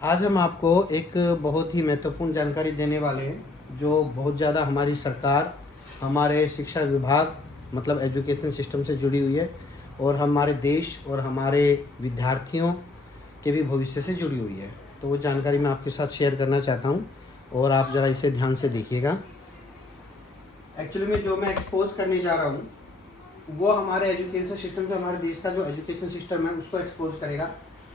आज हम आपको एक बहुत ही महत्वपूर्ण जानकारी देने वाले हैं जो बहुत ज़्यादा हमारी सरकार, हमारे शिक्षा विभाग मतलब एजुकेशन सिस्टम से जुड़ी हुई है और हमारे देश और हमारे विद्यार्थियों के भी भविष्य से जुड़ी हुई है। तो वो जानकारी मैं आपके साथ शेयर करना चाहता हूँ और आप ज़रा इसे ध्यान से देखिएगा। एक्चुअली में जो मैं एक्सपोज करने जा रहा हूँ वो हमारे एजुकेशन सिस्टम, जो हमारे देश का जो एजुकेशन सिस्टम है उसको एक्सपोज करेगा।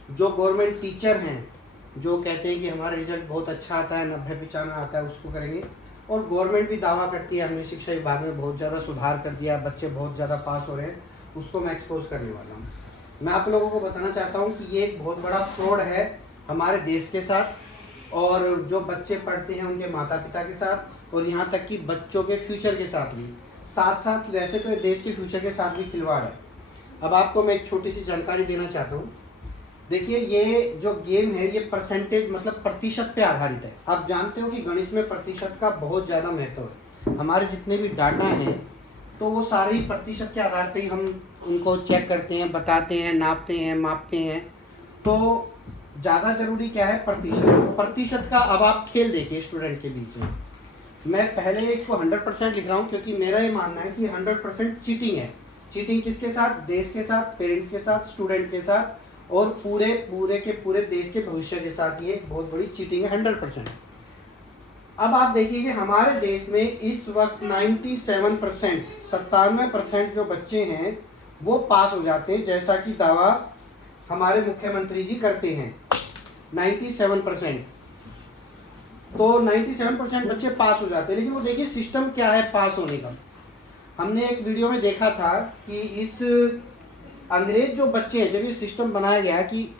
जो गवर्नमेंट टीचर हैं जो कहते हैं कि हमारा रिजल्ट बहुत अच्छा आता है, 90-95 आता है, उसको करेंगे। और गवर्नमेंट भी दावा करती है हमने शिक्षा विभाग में बहुत ज़्यादा सुधार कर दिया, बच्चे बहुत ज़्यादा पास हो रहे हैं, उसको मैं एक्सपोज करने वाला हूँ। मैं आप लोगों को बताना चाहता हूँ कि ये एक बहुत बड़ा फ्रॉड है हमारे देश के साथ और जो बच्चे पढ़ते हैं उनके माता पिता के साथ और यहाँ तक कि बच्चों के फ्यूचर के साथ भी, साथ साथ वैसे तो देश के फ्यूचर के साथ भी खिलवाड़ है। अब आपको मैं एक छोटी सी जानकारी देना चाहता हूँ। देखिए, ये जो गेम है ये परसेंटेज मतलब प्रतिशत पे आधारित है। आप जानते हो कि गणित में प्रतिशत का बहुत ज़्यादा महत्व है। हमारे जितने भी डाटा हैं तो वो सारे ही प्रतिशत के आधार पे ही हम उनको चेक करते हैं, बताते हैं, नापते हैं, मापते हैं। तो ज़्यादा ज़रूरी क्या है? प्रतिशत का अब आप खेल देखिए स्टूडेंट के बीच में। मैं पहले इसको 100% लिख रहा हूँ क्योंकि मेरा ये मानना है कि 100% चीटिंग है। चीटिंग किसके साथ? देश के साथ, पेरेंट्स के साथ, स्टूडेंट के साथ और पूरे पूरे के पूरे देश के भविष्य के साथ ये एक बहुत बड़ी चीटिंग है, 100%। अब आप देखिए कि हमारे देश में इस वक्त 97%, 97% जो बच्चे हैं वो पास हो जाते हैं, जैसा कि दावा हमारे मुख्यमंत्री जी करते हैं। 97%, तो 97% बच्चे पास हो जाते हैं। लेकिन वो देखिए सिस्टम क्या है पास होने का। हमने एक वीडियो में देखा था कि इस अंग्रेज जो बच्चे हैं, जब ये सिस्टम बनाया गया कि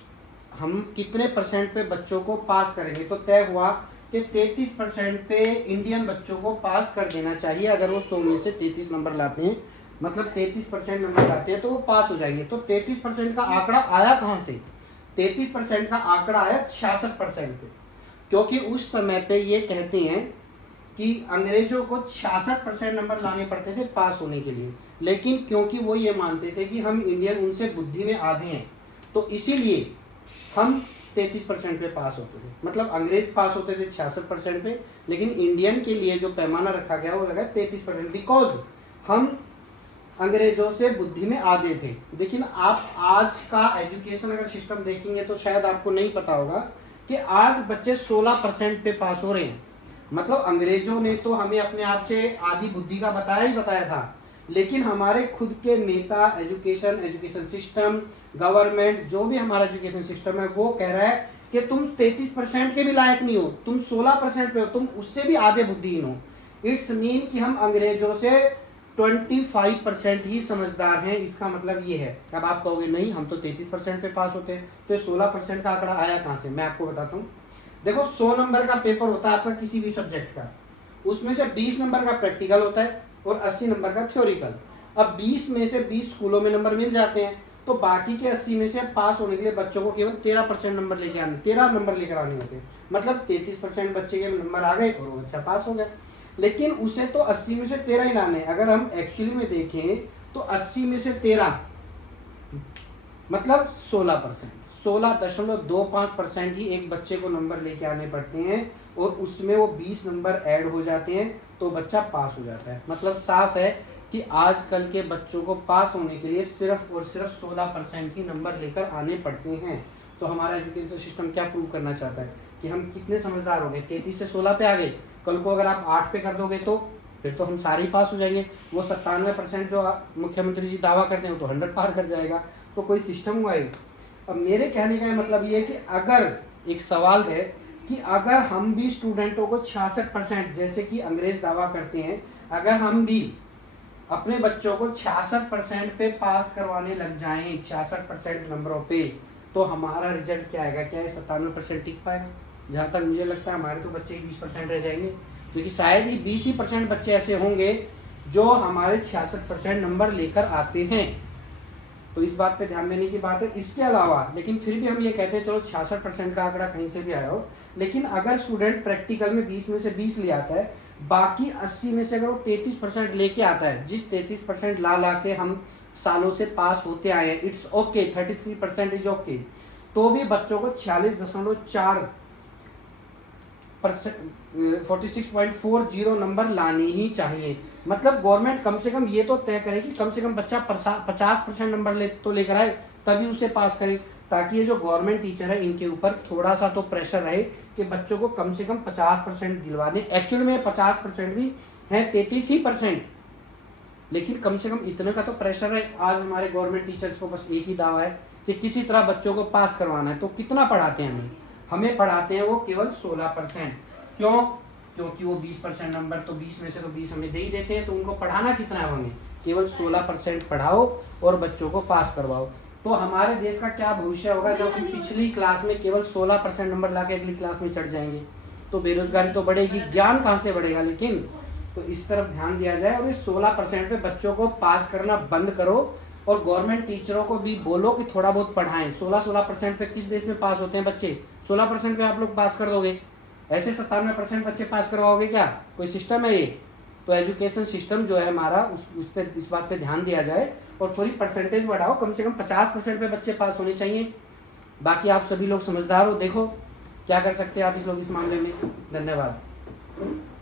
हम कितने परसेंट पे बच्चों को पास करेंगे, तो तय हुआ कि 33% पे इंडियन बच्चों को पास कर देना चाहिए। अगर वो 100 में से 33 नंबर लाते हैं, मतलब 33% नंबर लाते हैं तो वो पास हो जाएंगे। तो 33% का आंकड़ा आया कहाँ से? 33% का आंकड़ा आया 66% से, क्योंकि उस समय पे ये कहते हैं कि अंग्रेजों को 66% नंबर लाने पड़ते थे पास होने के लिए। लेकिन क्योंकि वो ये मानते थे कि हम इंडियन उनसे बुद्धि में आधे हैं, तो इसीलिए हम 33% पे पास होते थे। मतलब अंग्रेज पास होते थे 66% पे, लेकिन इंडियन के लिए जो पैमाना रखा गया वो लगा 33%, बिकॉज हम अंग्रेजों से बुद्धि में आधे थे। लेकिन आप आज का एजुकेशन अगर सिस्टम देखेंगे तो शायद आपको नहीं पता होगा कि आज बच्चे 16% पे पास हो रहे हैं। मतलब अंग्रेजों ने तो हमें अपने आप से आधी बुद्धि का बताया ही बताया था, लेकिन हमारे खुद के नेता, एजुकेशन सिस्टम, गवर्नमेंट, जो भी हमारा एजुकेशन सिस्टम है वो कह रहा है कि तुम 33% के भी लायक नहीं हो, तुम 16% पे हो, तुम उससे भी आधे बुद्धिहीन हो। इट्स मीन कि हम अंग्रेजों से 25% ही समझदार हैं। इसका मतलब ये है। अब आप कहोगे नहीं हम तो 33% पे पास होते हैं, तो 16% का आंकड़ा आया कहाँ से? मैं आपको बताता हूँ। देखो, 100 नंबर का पेपर होता है आपका किसी भी सब्जेक्ट का, उसमें से 20 नंबर का प्रैक्टिकल होता है और 80 नंबर का थ्योरिकल। अब 20 में से 20 स्कूलों में नंबर मिल जाते हैं, तो बाकी के 80 में से पास होने के लिए बच्चों को केवल 13% नंबर लेके आने 13 नंबर लेकर आने होते हैं। मतलब 33% बच्चे के नंबर आ गए और वो बच्चा पास हो गया। लेकिन उसे तो 80 में से 13 ही लाने हैं। अगर हम एक्चुअली में देखें तो 80 में से 13 मतलब 16%, 16.25% ही एक बच्चे को नंबर लेके आने पड़ते हैं और उसमें वो 20 नंबर ऐड हो जाते हैं तो बच्चा पास हो जाता है। मतलब साफ है कि आजकल के बच्चों को पास होने के लिए सिर्फ और सिर्फ 16% ही नंबर लेकर आने पड़ते हैं। तो हमारा एजुकेशन सिस्टम क्या प्रूव करना चाहता है कि हम कितने समझदार हो गए? 33 से 16 पे आ गए। कल को अगर आप 8 पे कर दोगे तो फिर तो हम सारे ही पास हो जाएंगे। वो 97% जो मुख्यमंत्री जी दावा करते हैं तो 100 पार कर जाएगा। तो कोई सिस्टम हुआ है? अब मेरे कहने का मतलब ये है कि अगर एक सवाल है कि अगर हम भी स्टूडेंटों को 66% जैसे कि अंग्रेज दावा करते हैं, अगर हम भी अपने बच्चों को 66% पे पास करवाने लग जाएं, 66% नंबरों पे, तो हमारा रिजल्ट क्या आएगा? क्या ये 97% टिक पाएगा? जहाँ तक मुझे लगता है हमारे तो बच्चे 20% रह जाएंगे, क्योंकि शायद ही 20% बच्चे ऐसे होंगे जो हमारे 66% नंबर लेकर आते हैं। तो इस बात पे ध्यान देने की बात है। इसके अलावा लेकिन फिर भी हम ये कहते हैं चलो 66% का आंकड़ा कहीं से भी आया हो, लेकिन अगर स्टूडेंट प्रैक्टिकल में 20 में से 20 ले आता है, बाकी 80 में से अगर वो 33% लेके आता है, जिस 33% ला के हम सालों से पास होते आए हैं, इट्स ओके, 33% इज ओके। तो भी बच्चों को 46.4 46.40 नंबर लाने ही चाहिए। मतलब गवर्नमेंट कम से कम ये तो तय करे कि कम से कम बच्चा 50% नंबर लेकर आए, तभी उसे पास करें, ताकि ये जो गवर्नमेंट टीचर है इनके ऊपर थोड़ा सा तो प्रेशर रहे कि बच्चों को कम से कम 50% दिलवा दें। एक्चुअल में 50% भी है, 33%, लेकिन कम से कम इतने का तो प्रेशर है। आज हमारे गवर्नमेंट टीचर्स को बस एक ही दावा है कि किसी तरह बच्चों को पास करवाना है। तो कितना पढ़ाते हैं हमें पढ़ाते हैं वो केवल 16%। क्यों? क्योंकि वो 20% नंबर, तो 20 में से तो 20 हमें दे ही देते हैं, तो उनको पढ़ाना कितना है हमें? केवल 16% पढ़ाओ और बच्चों को पास करवाओ। तो हमारे देश का क्या भविष्य होगा जब हम पिछली क्लास में केवल 16% नंबर ला के अगली क्लास में चढ़ जाएंगे? तो बेरोजगारी तो बढ़ेगी, ज्ञान कहाँ से बढ़ेगा? लेकिन तो इस तरफ ध्यान दिया जाए और ये 16% पे बच्चों को पास करना बंद करो। और गवर्नमेंट टीचरों को भी बोलो कि थोड़ा बहुत पढ़ाएं। 16% पे किस देश में पास होते हैं बच्चे? 16% पे आप लोग पास कर दोगे? ऐसे 97% बच्चे पास करवाओगे क्या? कोई सिस्टम है ये? तो एजुकेशन सिस्टम जो है हमारा, उस पर इस बात पे ध्यान दिया जाए और थोड़ी परसेंटेज बढ़ाओ। कम से कम 50% पे बच्चे पास होने चाहिए। बाकी आप सभी लोग समझदार हो, देखो क्या कर सकते हैं आप इस मामले में। धन्यवाद।